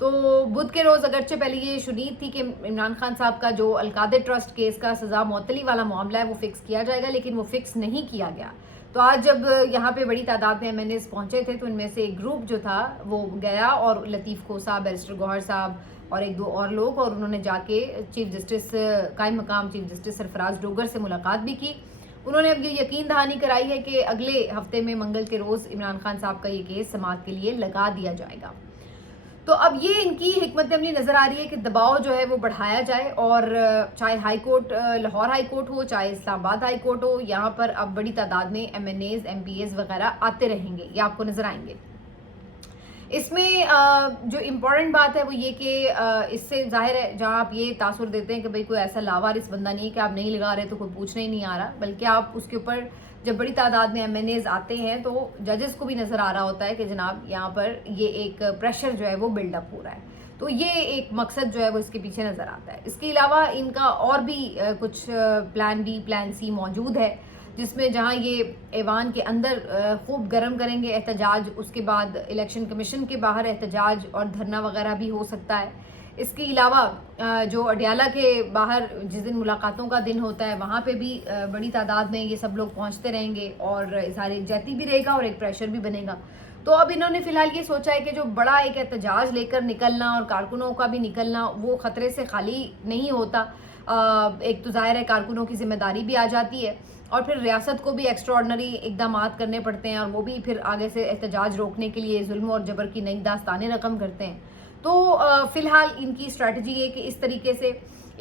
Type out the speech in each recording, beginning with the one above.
تو بدھ کے روز اگرچہ پہلے یہ شنید تھی کہ عمران خان صاحب کا جو القادر ٹرسٹ کیس کا سزا معطلی والا معاملہ ہے وہ فکس کیا جائے گا، لیکن وہ فکس نہیں کیا گیا. تو آج جب یہاں پہ بڑی تعداد میں MNAs پہنچے تھے تو ان میں سے ایک گروپ جو تھا وہ گیا اور لطیف کھوسہ، بیرسٹر گوہر صاحب اور ایک دو اور لوگ، اور انہوں نے جا کے چیف جسٹس قائم مقام چیف جسٹس سرفراز ڈوگر سے ملاقات بھی کی. انہوں نے اب یہ یقین دہانی کرائی ہے کہ اگلے ہفتے میں منگل کے روز عمران خان صاحب کا یہ کیس سماعت کے لیے لگا دیا جائے گا. تو اب یہ ان کی حکمت عملی نظر آ رہی ہے کہ دباؤ جو ہے وہ بڑھایا جائے، اور چاہے high court Lahore high court ہو، چاہے اسلام آباد ہائی کورٹ ہو، یہاں پر اب بڑی تعداد میں MNAs MPAs وغیرہ آتے رہیں گے، یہ آپ کو نظر آئیں گے. اس میں جو امپورٹنٹ بات ہے وہ یہ کہ اس سے ظاہر ہے جہاں آپ یہ تاثر دیتے ہیں کہ بھئی کوئی ایسا لاوارث بندہ نہیں ہے کہ آپ نہیں لگا رہے تو کوئی پوچھنے ہی نہیں آ رہا، بلکہ آپ اس کے اوپر جب بڑی تعداد میں MNAs آتے ہیں تو ججز کو بھی نظر آ رہا ہوتا ہے کہ جناب یہاں پر یہ ایک پریشر جو ہے وہ بلڈ اپ ہو رہا ہے. تو یہ ایک مقصد جو ہے وہ اس کے پیچھے نظر آتا ہے. اس کے علاوہ ان کا اور بھی کچھ پلان B پلان C موجود ہے، جس میں جہاں یہ ایوان کے اندر خوب گرم کریں گے احتجاج، اس کے بعد الیکشن کمیشن کے باہر احتجاج اور دھرنا وغیرہ بھی ہو سکتا ہے. اس کے علاوہ جو اڈیالہ کے باہر جس دن ملاقاتوں کا دن ہوتا ہے وہاں پہ بھی بڑی تعداد میں یہ سب لوگ پہنچتے رہیں گے اور اظہار یکجہتی بھی رہے گا اور ایک پریشر بھی بنے گا. تو اب انہوں نے فی الحال یہ سوچا ہے کہ جو بڑا ایک احتجاج لے کر نکلنا اور کارکنوں کا بھی نکلنا وہ خطرے سے خالی نہیں ہوتا. ایک تو ظاہر ہے کارکنوں کی ذمہ داری بھی آ جاتی ہے، اور پھر ریاست کو بھی ایکسٹرا آرڈنری اقدامات کرنے پڑتے ہیں، اور وہ بھی پھر آگے سے احتجاج روکنے کے لیے ظلم اور جبر کی نئی داستانیں رقم کرتے ہیں. تو فی الحال ان کی اسٹریٹجی ہے کہ اس طریقے سے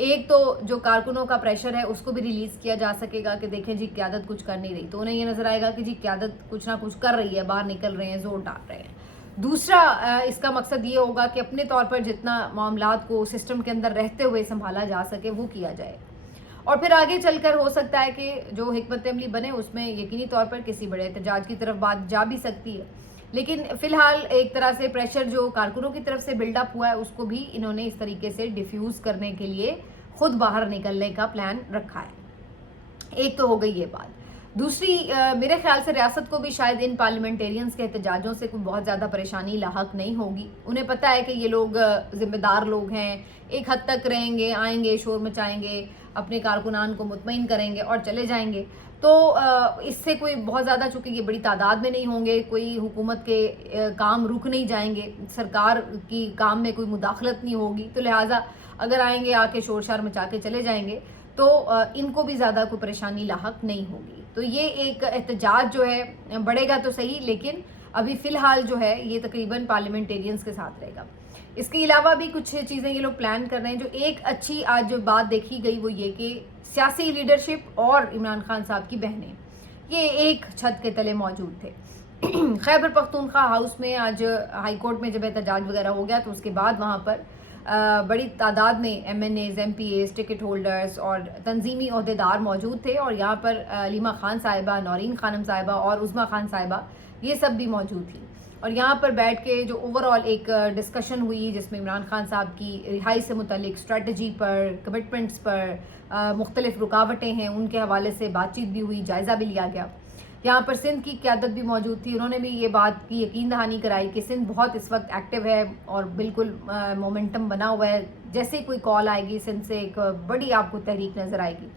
ایک تو جو کارکنوں کا پریشر ہے اس کو بھی ریلیز کیا جا سکے گا کہ دیکھیں جی قیادت کچھ کر نہیں رہی، تو انہیں یہ نظر آئے گا کہ جی قیادت کچھ نہ کچھ کر رہی ہے، باہر نکل رہے ہیں، زور ڈال رہے ہیں. دوسرا اس کا مقصد یہ ہوگا کہ اپنے طور پر جتنا معاملات کو سسٹم کے اندر رہتے ہوئے سنبھالا جا سکے وہ کیا جائے، اور پھر آگے چل کر ہو سکتا ہے کہ جو حکمت عملی بنے اس میں یقینی طور پر کسی بڑے احتجاج کی طرف بات جا بھی سکتی ہے. لیکن فی الحال ایک طرح سے پریشر جو کارکنوں کی طرف سے بلڈ اپ ہوا ہے اس کو بھی انہوں نے اس طریقے سے ڈیفیوز کرنے کے لیے خود باہر نکلنے کا پلان رکھا ہے. ایک تو ہو گئی یہ بات. دوسری میرے خیال سے ریاست کو بھی شاید ان پارلیمنٹیرینز کے احتجاجوں سے کوئی بہت زیادہ پریشانی لاحق نہیں ہوگی. انہیں پتہ ہے کہ یہ لوگ ذمہ دار لوگ ہیں، ایک حد تک رہیں گے، آئیں گے، شور مچائیں گے، اپنے کارکنان کو مطمئن کریں گے اور چلے جائیں گے. تو اس سے کوئی بہت زیادہ، چونکہ یہ بڑی تعداد میں نہیں ہوں گے، کوئی حکومت کے کام رک نہیں جائیں گے، سرکار کی کام میں کوئی مداخلت نہیں ہوگی، تو لہٰذا اگر آئیں گے آ کے شور شار مچا کے چلے جائیں گے تو ان کو بھی زیادہ کوئی پریشانی لاحق نہیں ہوگی. تو یہ ایک احتجاج جو ہے بڑھے گا تو صحیح، لیکن ابھی فی الحال جو ہے یہ تقریباً پارلیمنٹیرینز کے ساتھ رہے گا. اس کے علاوہ بھی کچھ چیزیں یہ لوگ پلان کر رہے ہیں. جو ایک اچھی آج بات دیکھی گئی وہ یہ کہ سیاسی لیڈرشپ اور عمران خان صاحب کی بہنیں یہ ایک چھت کے تلے موجود تھے. خیبر پختونخوا ہاؤس میں آج ہائی کورٹ میں جب احتجاج وغیرہ ہو گیا تو اس کے بعد وہاں پر بڑی تعداد میں MNAs MPAs ٹکٹ ہولڈرز اور تنظیمی عہدیدار موجود تھے، اور یہاں پر علیمہ خان صاحبہ، نورین خانم صاحبہ اور عظمیٰ خان صاحبہ یہ سب بھی موجود تھیں. اور یہاں پر بیٹھ کے جو اوور آل ایک ڈسکشن ہوئی جس میں عمران خان صاحب کی رہائی سے متعلق اسٹریٹجی پر، کمٹمنٹس پر، مختلف رکاوٹیں ہیں ان کے حوالے سے بات چیت بھی ہوئی، جائزہ بھی لیا گیا. یہاں پر سندھ کی قیادت بھی موجود تھی، انہوں نے بھی یہ بات کی یقین دہانی کرائی کہ سندھ بہت اس وقت ایکٹیو ہے اور بالکل مومنٹم بنا ہوا ہے. جیسے ہی کوئی کال آئے گی سندھ سے ایک بڑی آپ کو تحریک نظر آئے گی.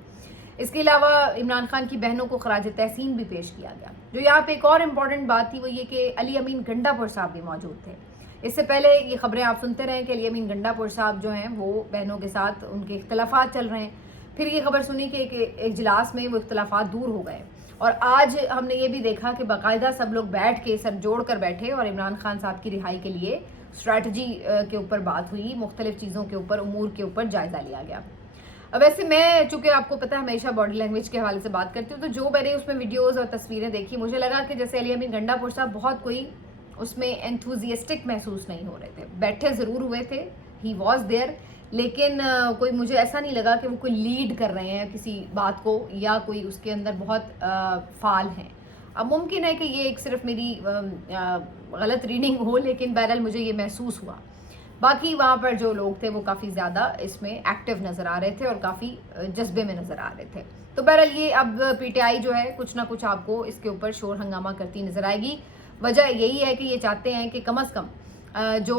اس کے علاوہ عمران خان کی بہنوں کو خراج تحسین بھی پیش کیا گیا. جو یہاں پہ ایک اور امپورٹنٹ بات تھی وہ یہ کہ علی امین گنڈا پور صاحب بھی موجود تھے. اس سے پہلے یہ خبریں آپ سنتے رہے کہ علی امین گنڈا پور صاحب جو ہیں وہ بہنوں کے ساتھ ان کے اختلافات چل رہے ہیں. پھر یہ خبر سنی کہ ایک اجلاس میں وہ اختلافات دور ہو گئے، اور آج ہم نے یہ بھی دیکھا کہ باقاعدہ سب لوگ بیٹھ کے سر جوڑ کر بیٹھے اور عمران خان صاحب کی رہائی کے لیے اسٹریٹجی کے اوپر بات ہوئی، مختلف چیزوں کے اوپر، امور کے اوپر جائزہ لیا گیا. ویسے میں چونکہ آپ کو پتہ ہے ہمیشہ باڈی لینگویج کے حوالے سے بات کرتی ہوں، تو جو میں نے اس میں ویڈیوز اور تصویریں دیکھی مجھے لگا کہ جیسے علی امین گنڈا پور صاحب بہت کوئی اس میں انتھوزیسٹک محسوس نہیں ہو رہے تھے. بیٹھے ضرور ہوئے تھے، ہی واز دیئر، لیکن کوئی مجھے ایسا نہیں لگا کہ وہ کوئی لیڈ کر رہے ہیں کسی بات کو یا کوئی اس کے اندر بہت فعال ہیں. اب ممکن ہے کہ یہ ایک صرف میری غلط ریڈنگ ہو، لیکن بہرحال مجھے یہ محسوس ہوا. باقی وہاں پر جو لوگ تھے وہ کافی زیادہ اس میں ایکٹیو نظر آ رہے تھے اور کافی جذبے میں نظر آ رہے تھے. تو بہرحال یہ اب PTI جو ہے کچھ نہ کچھ آپ کو اس کے اوپر شور ہنگامہ کرتی نظر آئے گی. وجہ یہی ہے کہ یہ چاہتے ہیں کہ کم از کم جو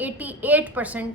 88%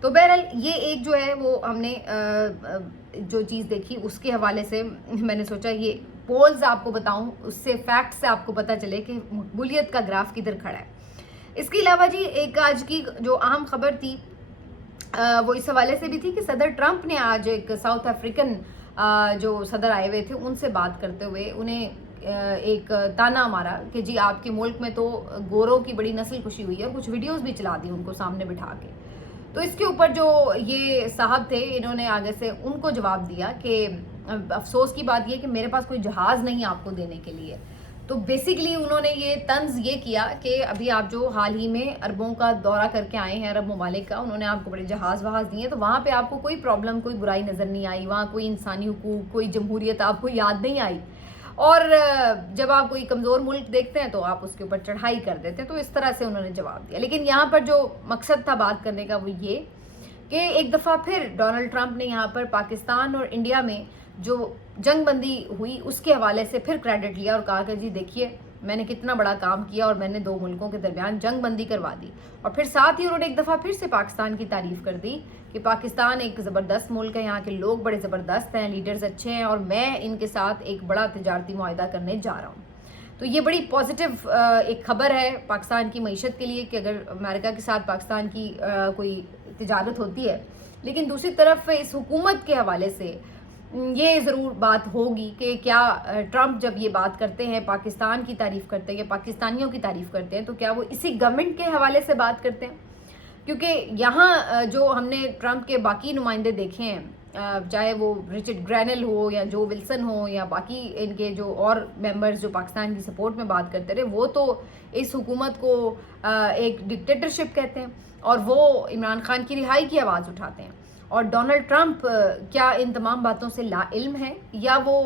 تو بہرحال یہ ایک جو ہے وہ ہم نے جو چیز دیکھی اس کے حوالے سے میں نے سوچا یہ پولز آپ کو بتاؤں، اس سے فیکٹ سے آپ کو پتہ چلے کہ مقبولیت کا گراف کدھر کھڑا ہے۔ اس کے علاوہ جی ایک آج کی جو اہم خبر تھی وہ اس حوالے سے بھی تھی کہ صدر ٹرمپ نے آج ایک ساؤتھ افریقن جو صدر آئے ہوئے تھے ان سے بات کرتے ہوئے انہیں ایک تانا مارا کہ جی آپ کے ملک میں تو گوروں کی بڑی نسل کشی ہوئی ہے، اور کچھ ویڈیوز بھی چلا دی ان کو سامنے بٹھا کے۔ تو اس کے اوپر جو یہ صاحب تھے انہوں نے آگے سے ان کو جواب دیا کہ افسوس کی بات یہ کہ میرے پاس کوئی جہاز نہیں آپ کو دینے کے لیے۔ تو بیسیکلی انہوں نے یہ طنز یہ کیا کہ ابھی آپ جو حال ہی میں عربوں کا دورہ کر کے آئے ہیں، عرب ممالک کا، انہوں نے آپ کو بڑے جہاز وہاز دیے، تو وہاں پہ آپ کو کوئی پرابلم، کوئی برائی نظر نہیں آئی، وہاں کوئی انسانی حقوق، کوئی جمہوریت آپ کو یاد نہیں آئی، اور جب آپ کوئی کمزور ملک دیکھتے ہیں تو آپ اس کے اوپر چڑھائی کر دیتے ہیں۔ تو اس طرح سے انہوں نے جواب دیا۔ لیکن یہاں پر جو مقصد تھا بات کرنے کا وہ یہ کہ ایک دفعہ پھر ڈونلڈ ٹرمپ نے یہاں پر پاکستان اور انڈیا میں جو جنگ بندی ہوئی اس کے حوالے سے پھر کریڈٹ لیا اور کہا کہ جی دیکھیے میں نے کتنا بڑا کام کیا اور میں نے دو ملکوں کے درمیان جنگ بندی کروا دی، اور پھر ساتھ ہی انہوں نے ایک دفعہ پھر سے پاکستان کی تعریف کر دی کہ پاکستان ایک زبردست ملک ہے، یہاں کے لوگ بڑے زبردست ہیں، لیڈرز اچھے ہیں، اور میں ان کے ساتھ ایک بڑا تجارتی معاہدہ کرنے جا رہا ہوں۔ تو یہ بڑی پازیٹیو ایک خبر ہے پاکستان کی معیشت کے لیے کہ اگر امریکہ کے ساتھ پاکستان کی کوئی تجارت ہوتی ہے۔ لیکن دوسری طرف اس حکومت کے حوالے سے یہ ضرور بات ہوگی کہ کیا ٹرمپ جب یہ بات کرتے ہیں، پاکستان کی تعریف کرتے ہیں یا پاکستانیوں کی تعریف کرتے ہیں، تو کیا وہ اسی گورنمنٹ کے حوالے سے بات کرتے ہیں؟ کیونکہ یہاں جو ہم نے ٹرمپ کے باقی نمائندے دیکھے ہیں، چاہے وہ رچرڈ گرینل ہو یا جو ولسن ہو یا باقی ان کے جو اور ممبرز جو پاکستان کی سپورٹ میں بات کرتے رہے، وہ تو اس حکومت کو ایک ڈکٹیٹرشپ کہتے ہیں اور وہ عمران خان کی رہائی کی آواز اٹھاتے ہیں۔ اور ڈونلڈ ٹرمپ کیا ان تمام باتوں سے لا علم ہے، یا وہ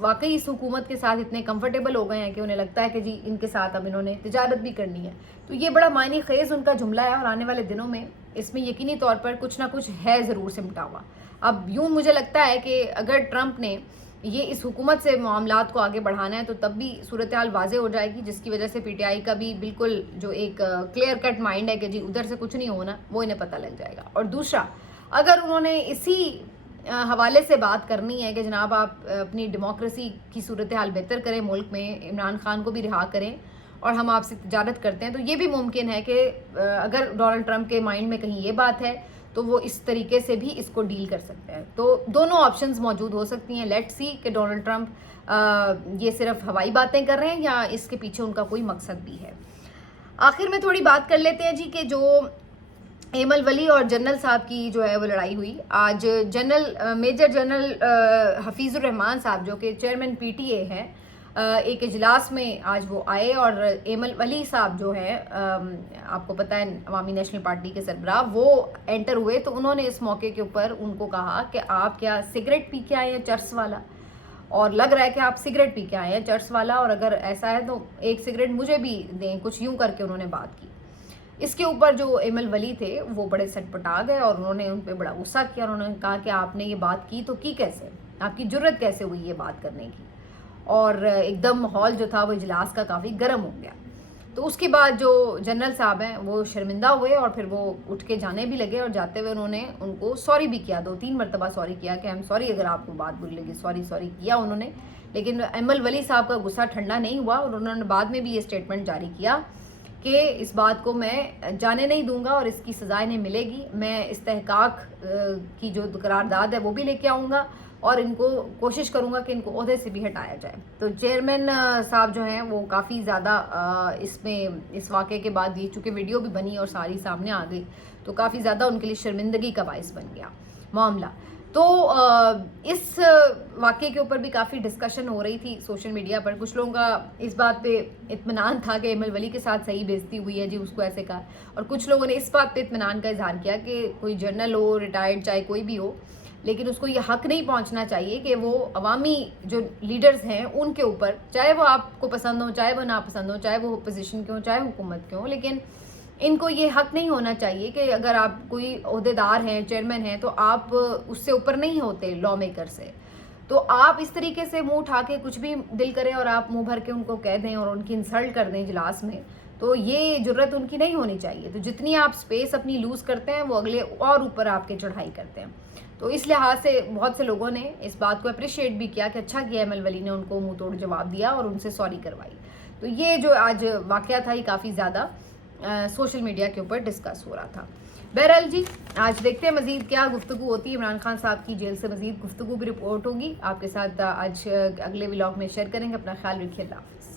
واقعی اس حکومت کے ساتھ اتنے کمفرٹیبل ہو گئے ہیں کہ انہیں لگتا ہے کہ جی ان کے ساتھ اب انہوں نے تجارت بھی کرنی ہے؟ تو یہ بڑا معنی خیز ان کا جملہ ہے، اور آنے والے دنوں میں اس میں یقینی طور پر کچھ نہ کچھ ہے ضرور سمٹا ہوا۔ اب یوں مجھے لگتا ہے کہ اگر ٹرمپ نے یہ اس حکومت سے معاملات کو آگے بڑھانا ہے تو تب بھی صورتحال واضح ہو جائے گی، جس کی وجہ سے پی ٹی آئی کا بھی بالکل جو ایک کلیئر کٹ مائنڈ ہے کہ جی ادھر سے کچھ نہیں ہونا، وہ انہیں پتہ لگ جائے گا۔ اور دوسرا، اگر انہوں نے اسی حوالے سے بات کرنی ہے کہ جناب آپ اپنی ڈیموکریسی کی صورتحال بہتر کریں ملک میں، عمران خان کو بھی رہا کریں اور ہم آپ سے تجارت کرتے ہیں، تو یہ بھی ممکن ہے کہ اگر ڈونلڈ ٹرمپ کے مائنڈ میں کہیں یہ بات ہے تو وہ اس طریقے سے بھی اس کو ڈیل کر سکتے ہیں۔ تو دونوں آپشنز موجود ہو سکتی ہیں۔ لیٹ سی کہ ڈونلڈ ٹرمپ یہ صرف ہوائی باتیں کر رہے ہیں یا اس کے پیچھے ان کا کوئی مقصد بھی ہے۔ آخر میں تھوڑی بات کر لیتے ہیں جی کہ جو ایمل ولی اور جنرل صاحب کی جو ہے وہ لڑائی ہوئی آج۔ میجر جنرل حفیظ الرحمان صاحب جو کہ چیئرمین پی ٹی اے ہیں، ایک اجلاس میں آج وہ آئے، اور ایمل ولی صاحب جو ہیں آپ کو پتہ ہے عوامی نیشنل پارٹی کے سربراہ، وہ انٹر ہوئے، تو انہوں نے اس موقع کے اوپر ان کو کہا کہ آپ کیا سگریٹ پی کے آئے ہیں چرس والا؟ اور لگ رہا ہے کہ آپ سگریٹ پی کے آئے ہیں چرس والا، اور اگر ایسا ہے تو ایک سگریٹ مجھے بھی دیں، کچھ یوں کر کے انہوں نے بات کی۔ اس کے اوپر جو ایمل ولی تھے وہ بڑے سٹ پٹا گئے اور انہوں نے ان پہ بڑا غصہ کیا، اور انہوں نے کہا کہ آپ نے یہ بات کی تو کی کیسے، آپ کی جرت کیسے ہوئی یہ بات کرنے کی؟ اور ایک دم ماحول جو تھا وہ اجلاس کا کافی گرم ہو گیا۔ تو اس کے بعد جو جنرل صاحب ہیں وہ شرمندہ ہوئے اور پھر وہ اٹھ کے جانے بھی لگے، اور جاتے ہوئے انہوں نے ان کو سوری بھی کیا، 2-3 مرتبہ سوری کیا کہ ہم سوری اگر آپ کو بات بری لگی، سوری کیا انہوں نے۔ لیکن ایمل ولی صاحب کا غصہ ٹھنڈا نہیں ہوا، اور انہوں نے بعد میں بھی یہ اسٹیٹمنٹ جاری کیا کہ اس بات کو میں جانے نہیں دوں گا اور اس کی سزا انہیں ملے گی، میں استحقاق کی جو قرارداد ہے وہ بھی لے کے آؤں گا، اور ان کو کوشش کروں گا کہ ان کو عہدے سے بھی ہٹایا جائے۔ تو چیئرمین صاحب جو ہیں وہ کافی زیادہ اس واقعے کے بعد یہ چونکہ ویڈیو بھی بنی اور ساری سامنے آ گئی تو کافی زیادہ ان کے لیے شرمندگی کا باعث بن گیا معاملہ۔ تو اس واقعے کے اوپر بھی کافی ڈسکشن ہو رہی تھی سوشل میڈیا پر، کچھ لوگوں کا اس بات پہ اطمینان تھا کہ ایمل ولی کے ساتھ صحیح بےزتی ہوئی ہے جی، اس کو ایسے کہا، اور کچھ لوگوں نے اس بات پہ اطمینان کا اظہار کیا کہ کوئی جنرل ہو، ریٹائرڈ چاہے کوئی بھی ہو، لیکن اس کو یہ حق نہیں پہنچنا چاہیے کہ وہ عوامی جو لیڈرز ہیں ان کے اوپر، چاہے وہ آپ کو پسند ہو چاہے وہ ناپسند ہو، چاہے وہ اپوزیشن کے ہوں چاہے حکومت کے ہوں، لیکن ان کو یہ حق نہیں ہونا چاہیے کہ اگر آپ کوئی عہدیدار ہیں، چیئرمین ہیں، تو آپ اس سے اوپر نہیں ہوتے لا میکر سے۔ تو آپ اس طریقے سے منہ اٹھا کے کچھ بھی دل کریں اور آپ منہ بھر کے ان کو کہہ دیں اور ان کی انسلٹ کر دیں اجلاس میں، تو یہ جرت ان کی نہیں ہونی چاہیے. تو جتنی آپ سپیس اپنی لوز کرتے ہیں وہ اگلے اور اوپر آپ کے چڑھائی کرتے ہیں. تو اس لحاظ سے بہت سے لوگوں نے اس بات کو اپریشیٹ بھی کیا کہ اچھا کیا ایم ایل ولی نے ان کو منہ توڑ جواب دیا اور ان سے سوری کروائی. تو یہ جو آج واقعہ تھا یہ کافی زیادہ سوشل میڈیا کے اوپر ڈسکس ہو رہا تھا. بہرحال جی آج دیکھتے ہیں مزید کیا گفتگو ہوتی ہے. عمران خان صاحب کی جیل سے مزید گفتگو بھی رپورٹ ہوگی آپ کے ساتھ آج اگلے ولاگ میں شیئر کریں گے. اپنا خیال رکھیے. اللہ حافظ.